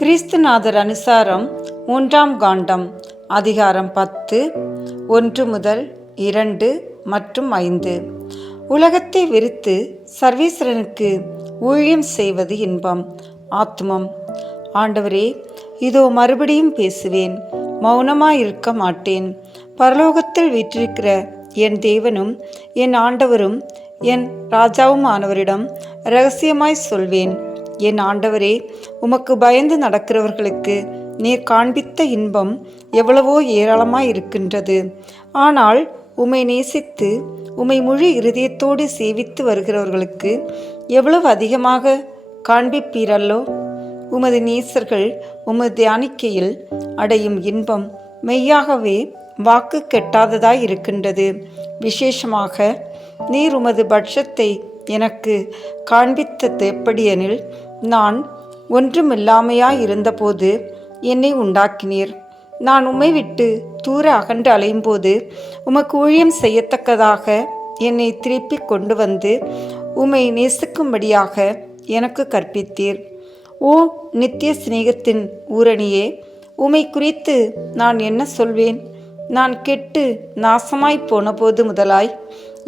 கிறிஸ்துநாதர் அனுசாரம் மூன்றாம் காண்டம் அதிகாரம் பத்து ஒன்று முதல் இரண்டு மற்றும் ஐந்து. உலகத்தை வெறுத்து சர்வேஸ்வரனுக்கு ஊழியம் செய்வது இன்பம் ஆத்மம் ஆண்டவரே இதோ மறுபடியும் பேசுவேன் மௌனமாயிருக்க மாட்டேன். பரலோகத்தில் வீற்றிருக்கிற என் தேவனும் என் ஆண்டவரும் என் ராஜாவும் ஆனவரிடம் ரகசியமாய் சொல்வேன். என் ஆண்டவரே உமக்கு பயந்து நடக்கிறவர்களுக்கு நீர் காண்பித்த இன்பம் எவ்வளவோ ஏராளமாய் இருக்கின்றது. ஆனால் உம்மை நேசித்து உமை முழு இருதயத்தோடு சேவித்து வருகிறவர்களுக்கு எவ்வளவு அதிகமாக காண்பிப்பீரல்லோ? உமது நேசர்கள் உமது தியானிக்கையில் அடையும் இன்பம் மெய்யாகவே வாக்கு கெட்டாததாய் இருக்கின்றது. விசேஷமாக நீர் உமது பட்சத்தை எனக்கு காண்பித்தது எப்படியெனில் நான் ஒன்றுமில்லாமையாய் இருந்தபோது என்னை உண்டாக்கினீர். நான் உம்மை விட்டு தூர அகன்று அலையும்போது உமக்கு ஊழியம் செய்யத்தக்கதாக என்னை திருப்பி கொண்டு வந்து உம்மை நேசிக்கும்படியாக எனக்கு கற்பித்தீர். ஓ நித்திய சிநேகத்தின் ஊரணியே உம்மை குறித்து நான் என்ன சொல்வேன்? நான் கெட்டு நாசமாய் போன போது முதலாய்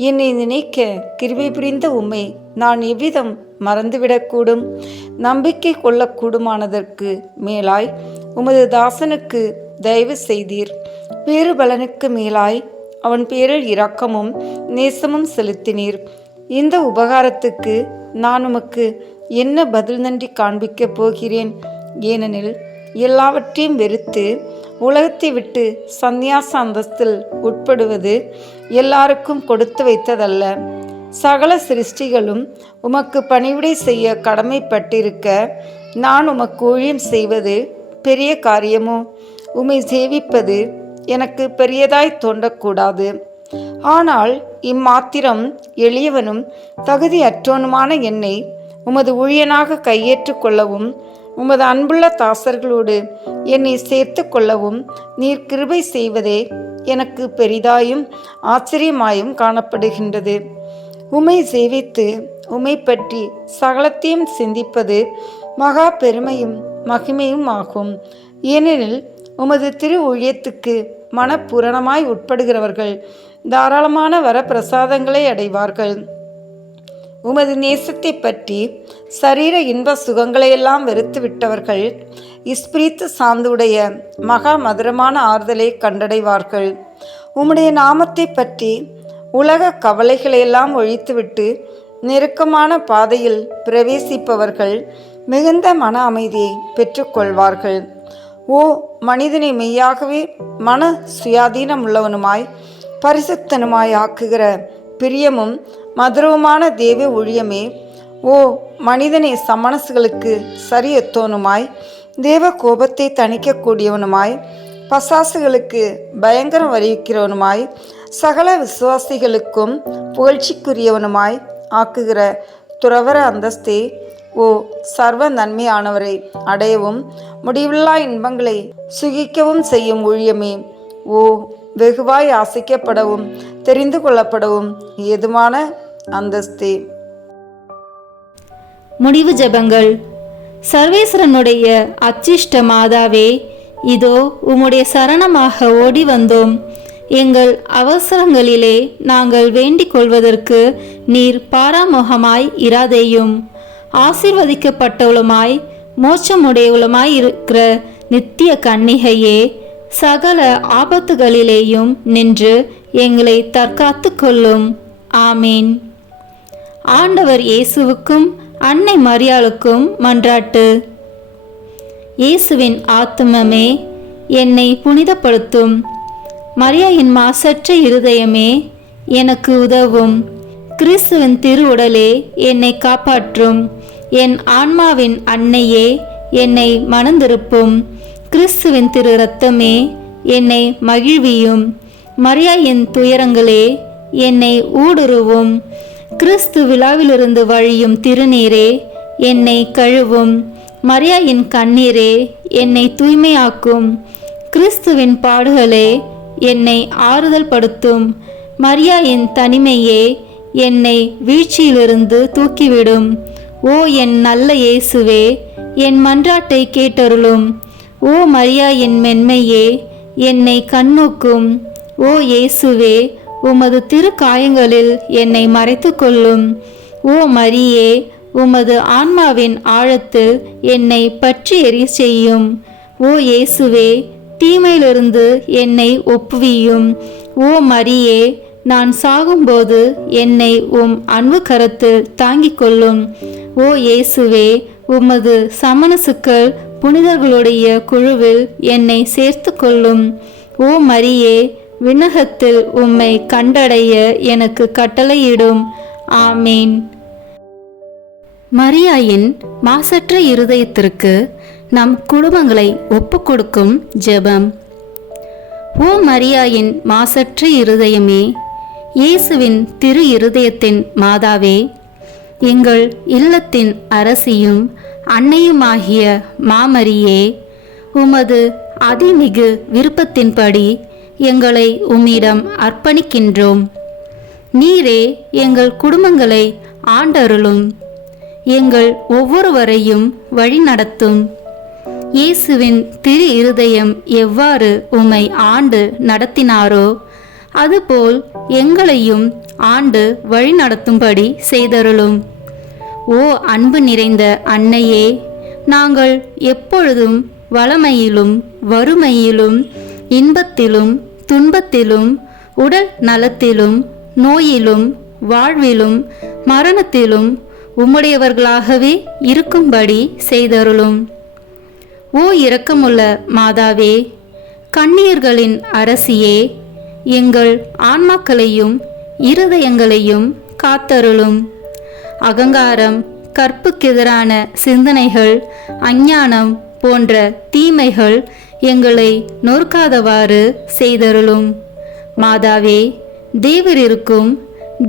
என்னை நினைக்க கிருபை புரிந்த உம்மை நான் எவ்விதம் மறந்துவிடக்கூடும். நம்பிக்கை கொள்ளக்கூடுமானதற்கு மேலாய் உமது தாசனுக்கு தயவு செய்தீர். பேறு பலனுக்கு மேலாய் அவன் பேரில் இரக்கமும் நேசமும் செலுத்தினீர். இந்த உபகாரத்துக்கு நான் உமக்கு என்ன பதில் நன்றி காண்பிக்கப் போகிறேன்? ஏனெனில் எல்லாவற்றையும் வெறுத்து உலகத்தை விட்டு சந்நியாச அந்தஸ்தில் உட்படுவது எல்லாருக்கும் கொடுத்து வைத்ததல்ல. சகல சிருஷ்டிகளும் உமக்கு பணிவிடை செய்ய கடமைப்பட்டிருக்க நான் உமக்கு ஊழியம் செய்வது பெரிய காரியமோ? உம்மை சேவிப்பது எனக்கு பெரியதாய் தோன்றக்கூடாது. ஆனால் இம்மாத்திரம் எளியவனும் தகுதியற்றோனுமான என்னை உமது ஊழியனாக கையேற்றுக் கொள்ளவும் உமது அன்புள்ள தாசர்களோடு என்னை சேர்த்து கொள்ளவும் நீர் கிருபை செய்வதே எனக்கு பெரிதாயும் ஆச்சரியமாயும் காணப்படுகின்றது. உமை சேவித்து உமை பற்றி சகலத்தையும் சிந்திப்பது மகா பெருமையும் மகிமையும் ஆகும். ஏனெனில் உமது திரு ஊழியத்துக்கு மனப்பூரணமாய் உட்படுகிறவர்கள் தாராளமான வரப்பிரசாதங்களை அடைவார்கள். உமது நேசத்தை பற்றி சரீர இன்ப சுகங்களையெல்லாம் வெறுத்து விட்டவர்கள் இஸ்பிரித்து சார்ந்துடைய மகா மதுரமான ஆறுதலை கண்டடைவார்கள். உம்முடைய நாமத்தை பற்றி உலக கவலைகளையெல்லாம் ஒழித்துவிட்டு நெருக்கமான பாதையில் பிரவேசிப்பவர்கள் மிகுந்த மன அமைதியை பெற்றுக்கொள்வார்கள். ஓ மனிதனை மெய்யாகவே மன சுயாதீனம் உள்ளவனுமாய் பரிசுத்தனுமாய் ஆக்குகிற பிரியமும் மதுரவுமான தேவ ஊழியமே. ஓ மனிதனை சமணசுகளுக்கு சரியத்தோனுமாய் தேவ கோபத்தை தணிக்கக்கூடியவனுமாய் பசாசுகளுக்கு பயங்கரம் வருவிக்கிறவனுமாய் சகல விசுவாசிகளுக்கும் புகழ்ச்சிக்குரியவனுமாய் ஆக்குகிற துறவர அந்தஸ்தே. ஓ சர்வ நன்மையானவரை அடையவும் முடிவில்லா இன்பங்களை சுகிக்கவும் செய்யும் ஊழியமே. ஓ வெகுவாய் ஆசைக்கப்படவும் தெரிந்து கொள்ளப்படவும் ஏதுமான அந்தஸ்தே. முடிவு ஜெபங்கள். சர்வேஸ்வரனுடைய அச்சிஷ்ட மாதாவே இதோ உம்முடைய சரணமாக ஓடி வந்தோம். எங்கள் அவசரங்களிலே நாங்கள் வேண்டிக் கொள்வதற்கு நீர் பாராமுகமாய் இராதேயும். ஆசிர்வதிக்கப்பட்டவளுமாய் மோட்சமுடையவளுமாய் இருக்கிற நித்திய கன்னிகையே சகல ஆபத்துகளிலேயும் நின்று எங்களை தற்காத்து கொள்ளும் ஆமீன். ஆண்டவர் இயேசுவுக்கும் அன்னை மரியாளுக்கும் மன்றாட்டு. இயேசுவின் ஆத்துமமே என்னை புனிதப்படுத்தும். மரியாயின் மாசற்ற இருதயமே எனக்கு உதவும். கிறிஸ்துவின் திருவுடலே என்னை காப்பாற்றும். என் ஆன்மாவின் அன்னையே என்னை மணந்திருப்பும். கிறிஸ்துவின் திரு ரத்தமே என்னை மகிழ்வியும். மரியாயின் துயரங்களே என்னை ஊடுருவும். கிறிஸ்து விழாவிலிருந்து வழியும் திருநீரே என்னை கழுவும். மரியாயின் கண்ணீரே என்னை தூய்மையாக்கும். கிறிஸ்துவின் பாடுகளே என்னை ஆறுதல் படுத்தும். மரியாயின் தனிமையே என்னை வீழ்ச்சியிலிருந்து தூக்கிவிடும். ஓ என் நல்ல இயேசுவே என் மன்றாட்டை கேட்டருளும். ஓ மரியா என் மென்மையே என்னை கண்ணோக்கும். ஓ இயேசுவே உமது திரு காயங்களில் என்னை மறைத்து கொள்ளும் ஓ மரியே உமது ஆன்மாவின் ஆழத்தில் என்னை பற்றி எரிய செய்யும். ஓ இயேசுவே தீமையிலிருந்து என்னை ஒப்புவியும். ஓ மரியே நான் சாகும்போது என்னை உம் அன்பு கரத்தில் தாங்கிக் கொள்ளும். ஓ இயேசுவே உமது சமணசுக்கள் புனிதர்களுடைய குழுவில் என்னை சேர்த்து கொள்ளும் ஓ மரியே விண்ணகத்தில் உம்மை கண்டடைய எனக்கு கட்டளையிடும். ஆமீன். மரியாயின் மாசற்ற இருதயத்திற்கு நம் குடும்பங்களை ஒப்புக்கொடுக்கும் ஜெபம். ஓ மரியாயின் மாசற்ற இருதயமே இயேசுவின் திரு இருதயத்தின் மாதாவே எங்கள் இல்லத்தின் அரசியும் அன்னையுமாகிய மாமரியே உமது அதிமிகு விருப்பத்தின்படி எங்களை உம்மிடம் அர்ப்பணிக்கின்றோம். நீரே எங்கள் குடும்பங்களை ஆண்டருளும். எங்கள் ஒவ்வொருவரையும் வழிநடத்தும். இயேசுவின் திரு இருதயம் எவ்வாறு உம்மை ஆண்டு நடத்தினாரோ அதுபோல் எங்களையும் ஆண்டு வழிநடத்தும்படி செய்தருளும். ஓ அன்பு நிறைந்த அன்னையே நாங்கள் எப்பொழுதும் வளமையிலும் வறுமையிலும் இன்பத்திலும் துன்பத்திலும் உடல் நலத்திலும் நோயிலும் வாழ்விலும் மரணத்திலும் உம்முடையவர்களாகவே இருக்கும்படி செய்தருளும். ஓ இரக்கமுள்ள மாதாவே கண்ணீர்களின் அரசியே எங்கள் ஆன்மாக்களையும் இருதயங்களையும் காத்தருளும். அகங்காரம் கற்புக்கெதிரான சிந்தனைகள் அஞ்ஞானம் போன்ற தீமைகள் எங்களை நொறுக்காதவாறு செய்தருளும். மாதாவே தேவரிருக்கும்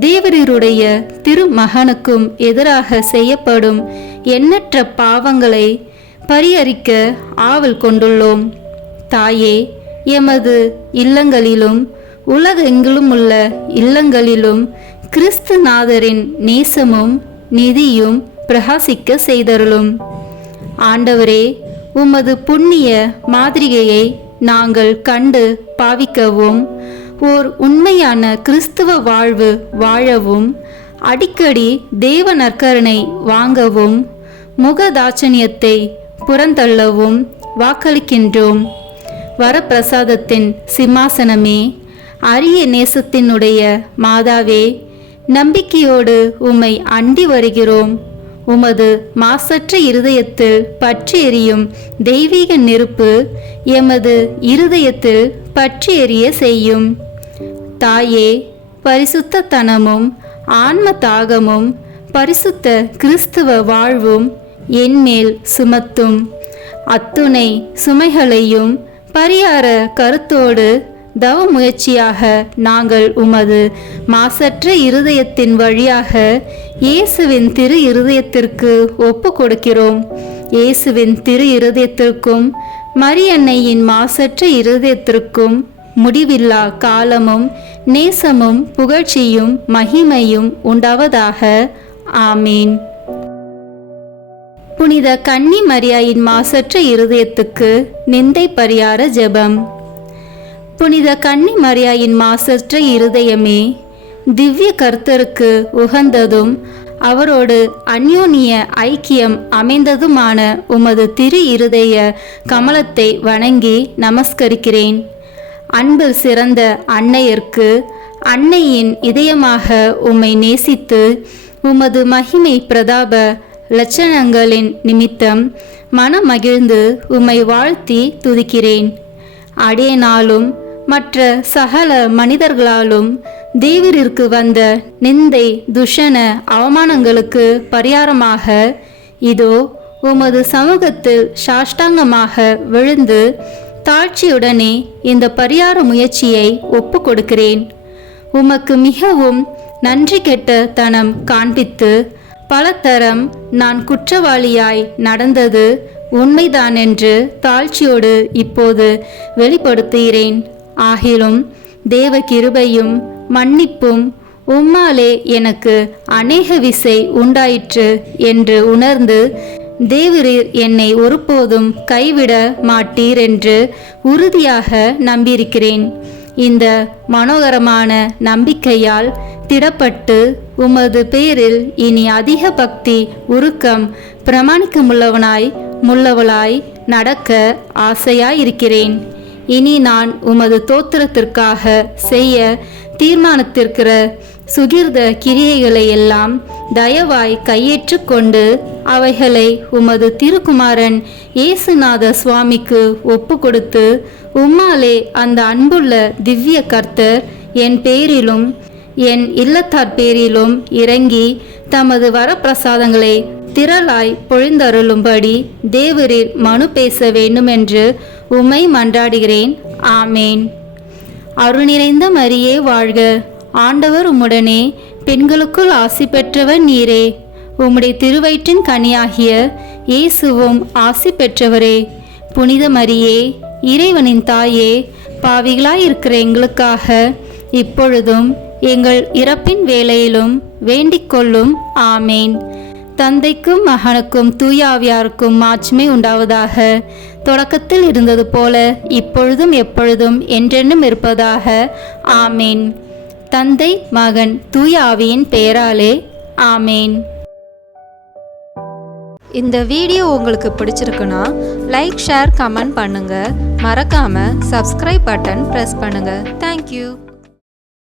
தேவரீருடைய திருமகனுக்கும் எதிராக செய்யப்படும் எண்ணற்ற பாவங்களை பரிகரிக்க ஆவல் கொண்டுள்ளோம். தாயே எமது இல்லங்களிலும் உலகெங்கிலும் உள்ள இல்லங்களிலும் கிறிஸ்துநாதரின் நேசமும் நிதியும் பிரகாசிக்க செய்தருளும். ஆண்டவரே உமது புண்ணிய மாதிரிகையை நாங்கள் கண்டு பாவிக்கவும் ஓர் உண்மையான கிறிஸ்துவ வாழ்வு வாழவும் அடிக்கடி தேவ நற்கருணை வாங்கவும் முகதாட்சணியத்தை புறந்தள்ளவும் வாக்களிக்கின்றோம். வரப்பிரசாதத்தின் சிம்மாசனமே அரிய நேசத்தினுடைய மாதாவே நம்பிக்கையோடு உம்மை அண்டி வருகிறோம். உமது மாசற்ற இருதயத்தில் பற்றி எரியும் தெய்வீக நெருப்பு எமது இருதயத்தில் பற்றி எரிய செய்யும். தாயே பரிசுத்த தனமும் ஆன்ம தாகமும் பரிசுத்த கிறிஸ்துவ வாழ்வும் என்மேல் சுமத்தும். அத்துணை சுமைகளையும் பரியார கருத்தோடு தவ முயற்சியாக நாங்கள் உமது மாசற்ற இருதயத்தின் வழியாக இயேசுவின் திரு இருதயத்திற்கு ஒப்பு கொடுக்கிறோம் இயேசுவின் திரு இருதயத்திற்கும் மரியன்னையின் மாசற்ற இருதயத்திற்கும் முடிவில்லா காலமும் நேசமும் புகழ்ச்சியும் மகிமையும் உண்டாவதாக. ஆமீன். புனித கன்னி மரியாயின் மாசற்ற இருதயத்துக்கு நிந்தை பரியார ஜெபம். புனித கன்னி மரியாயின் மாசற்ற இருதயமே திவ்ய கர்த்தருக்கு உகந்ததும் அவரோடு அந்யோனிய ஐக்கியம் அமைந்ததுமான உமது திரு இருதய கமலத்தை வணங்கி நமஸ்கரிக்கிறேன். அன்பில் சிறந்த அன்னையர்க்கு அன்னையின் இதயமாக உம்மை நேசித்து உமது மகிமை பிரதாப லட்சணங்களின் நிமித்தம் மனம் மகிழ்ந்து உம்மை வாழ்த்தி துதிக்கிறேன். அடியனாலும் மற்ற சகல மனிதர்களாலும் தேவரிற்கு வந்த நிந்தை துஷண அவமானங்களுக்கு பரிகாரமாக இதோ உமது சமூகத்தில் சாஷ்டாங்கமாக விழுந்து தாழ்ச்சியுடனே இந்த பரிகார முயற்சியை ஒப்பு கொடுக்கிறேன். உமக்கு மிகவும் நன்றி கெட்ட தனம் காண்பித்து பலதரம் நான் குற்றவாளியாய் நடந்தது உண்மைதான் என்று தாழ்ச்சியோடு இப்போது வெளிப்படுத்துகிறேன். ஆகிலும் தேவ கிருபையும் மன்னிப்பும் உம்மாலே எனக்கு அநேக விசை உண்டாயிற்று என்று உணர்ந்து தேவரீர் என்னை ஒருபோதும் கைவிட மாட்டீர் என்று உறுதியாக நம்பியிருக்கிறேன். இந்த மனோகரமான நம்பிக்கையால் திடப்பட்டு உமது பேரில் இனி அதிக பக்தி உருக்கம் பிரமாணிக்கமுள்ளவனாய் முள்ளவளாய் நடக்க ஆசையாயிருக்கிறேன். இனி நான் உமது தோத்திரத்திற்காக செய்ய தீர்மானித்திருக்கிற சுகிர்த கிரியைகளை எல்லாம் தயவாய் கையேற்று கொண்டு அவைகளை உமது திருக்குமாரன் இயேசுநாத சுவாமிக்கு ஒப்பு கொடுத்து உம்மாலே அந்த அன்புள்ள திவ்ய கர்த்தர் என் பேரிலும் என் இல்லத்தார் பேரிலும் இறங்கி தமது வரப்பிரசாதங்களை திரளாய் பொழிந்தருளும்படி தேவரீர் மனு பேச வேண்டுமென்று உம்மை மன்றாடுகிறேன். ஆமேன். அருள் நிறைந்த மரியே வாழ்க. ஆண்டவர் உம்முடனே பெண்களுக்குள் ஆசி பெற்றவர் நீரே. உம்முடைய திருவயிற்றின் கனியாகிய இயேசுவும் ஆசி பெற்றவரே. புனித மரியே இறைவனின் தாயே பாவிகளாயிருக்கிற எங்களுக்காக இப்பொழுதும் எங்கள் இறப்பின் வேளையிலும் வேண்டிக் கொள்ளும் ஆமேன். தந்தைக்கும் மகனுக்கும் தூயாவியாருக்கும் மாட்சிமை உண்டாவதாக. தொடக்கத்தில் இருந்தது போல இப்பொழுதும் எப்பொழுதும் என்றென்னும் இருப்பதாக. ஆமேன். தந்தை மகன் தூய ஆவியின் பெயராலே ஆமேன். இந்த வீடியோ உங்களுக்கு பிடிச்சிருக்குன்னா லைக் ஷேர் கமெண்ட் பண்ணுங்கள் மறக்காமல் சப்ஸ்கிரைப் பட்டன் ப்ரெஸ் பண்ணுங்கள் தேங்க்யூ